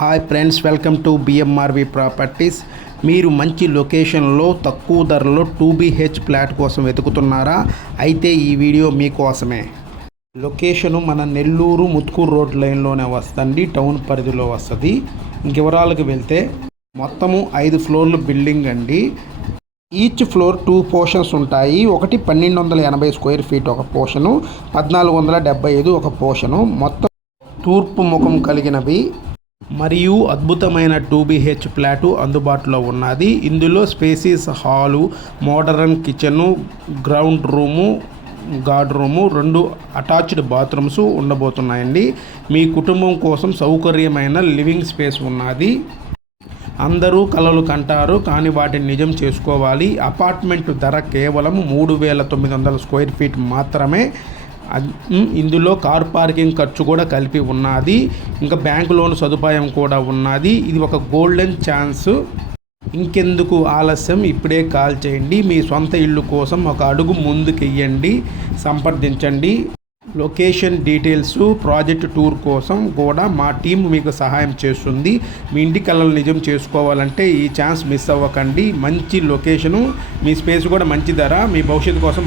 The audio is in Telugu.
Hi friends, welcome to BMRV properties. మీరు మంచి లొకేషన్లో తక్కువ ధరలో 2BH ఫ్లాట్ కోసం వెతుకుతున్నారా? అయితే ఈ వీడియో మీకోసమే. లొకేషను మన నెల్లూరు ముత్కూరు రోడ్ లైన్లోనే వస్తుంది, టౌన్ పరిధిలో వస్తుంది. వివరాలకు వెళ్తే మొత్తము 5 ఫ్లోర్లు బిల్డింగ్ అండి. ఈచ్ ఫ్లోర్ 2 పోర్షన్స్ ఉంటాయి. ఒకటి 1280 స్క్వేర్ ఫీట్ ఒక పోర్షను, 1475 ఒక పోర్షను. మొత్తం తూర్పు ముఖం కలిగినవి మరియు అద్భుతమైన 2BH ఫ్లాటు అందుబాటులో ఉన్నది. ఇందులో spacious hall, modern kitchen, ground room, guard room, 2 attached bathrooms ఉండబోతున్నాయండి. మీ కుటుంబం కోసం సౌకర్యమైన లివింగ్ స్పేస్ ఉన్నది. అందరూ కలలు కంటారు, కానీ వాటిని నిజం చేసుకోవాలి. అపార్ట్మెంట్ ధర కేవలం 3900 స్క్వేర్ ఫీట్ మాత్రమే. ఇందులో కార్ పార్కింగ్ ఖర్చు కూడా కలిపి ఉన్నది. ఇంకా బ్యాంక్ లోన్ సదుపాయం కూడా ఉన్నది. ఇది ఒక గోల్డెన్ ఛాన్స్. ఇంకెందుకు ఆలస్యం, ఇప్పుడే కాల్ చేయండి. మీ సొంత ఇల్లు కోసం ఒక అడుగు ముందుకెయ్యండి. సంప్రదించండి. లొకేషన్ డీటెయిల్స్, ప్రాజెక్ట్ టూర్ కోసం కూడా మా టీం మీకు సహాయం చేస్తుంది. మీ ఇంటి కలలు నిజం చేసుకోవాలంటే ఈ ఛాన్స్ మిస్ అవ్వకండి. మంచి లొకేషను, మీ స్పేస్ కూడా మంచి ధర, మీ భవిష్యత్తు కోసం